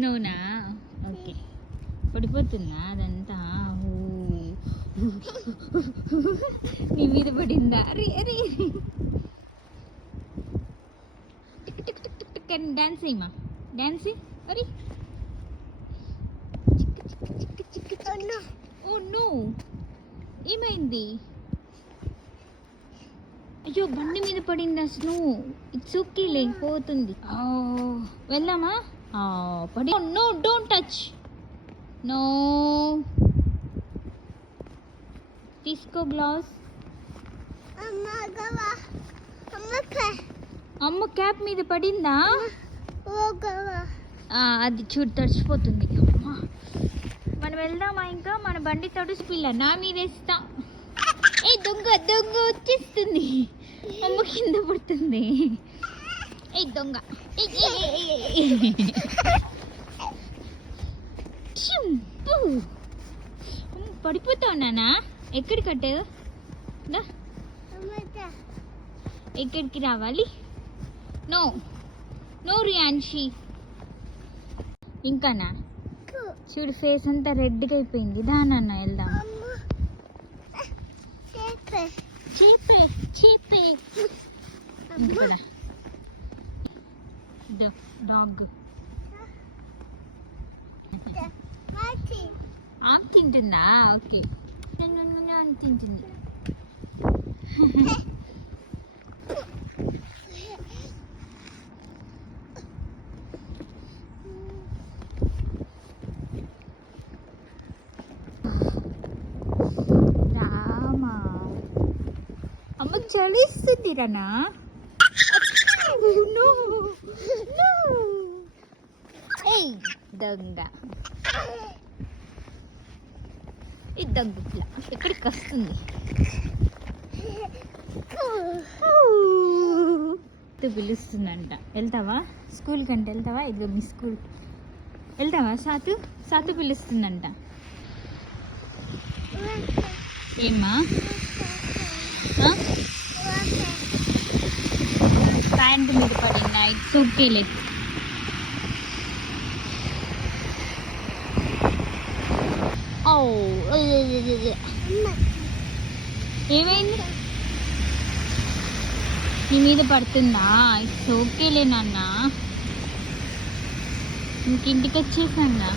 నువ్వునా okay పడిపోతుందా అదంతా నీ మీద పడిందా అరే అరే tick tick tick tick tick అని డాన్స్ అయ్యమా డాన్స్ అరే ఓ నో ఏమైంది అయ్యో బండి మీద పడింది అసలు ఇట్స్ ఓకే లేకపోతుంది వెళ్దామా పడి నో డోంట్ టచ్ నో తీసుకో గ్లాస్ అమ్మ క్యాప్ మీద పడిందా అది చూడు తడిచిపోతుంది మనం వెళ్దామా ఇంకా మన బండి తడుసు పిల్ల నా మీద వేస్తా ఏ దొంగ దొంగ వచ్చేస్తుంది అమ్మ కింద పడుతుంది ఏ దొంగ పడిపోతా ఉన్నానా ఎక్కడికి కట్టావు ఎక్కడికి రావాలి నో నో రియాన్షి ఇంకానా చూడు ఫేస్ అంతా రెడ్గా అయిపోయింది దానన్న వెళ్దాం చీపే చీపే డాగ్ ఆమె తింటుందా ఓకే తింటుంది అమ్మకి చలిస్తుంది రనా ఏయ్ దొంగ ఈ దొంగ ఎక్కడికి వస్తుంది పిలుస్తుందంట వెళ్తావా స్కూల్ కంటే వెళ్తావా ఇదిగో మీ స్కూల్ వెళ్తావా సాతు పిలుస్తుందంట ఏమ్మా ప్యాంట్ మీద పడిందా ఇట్స్ ఓకే లేదు ఏమైంది నీ మీద పడుతుందా ఇట్స్ ఓకేలే నాన్న ఇంకింటికి వచ్చేసాను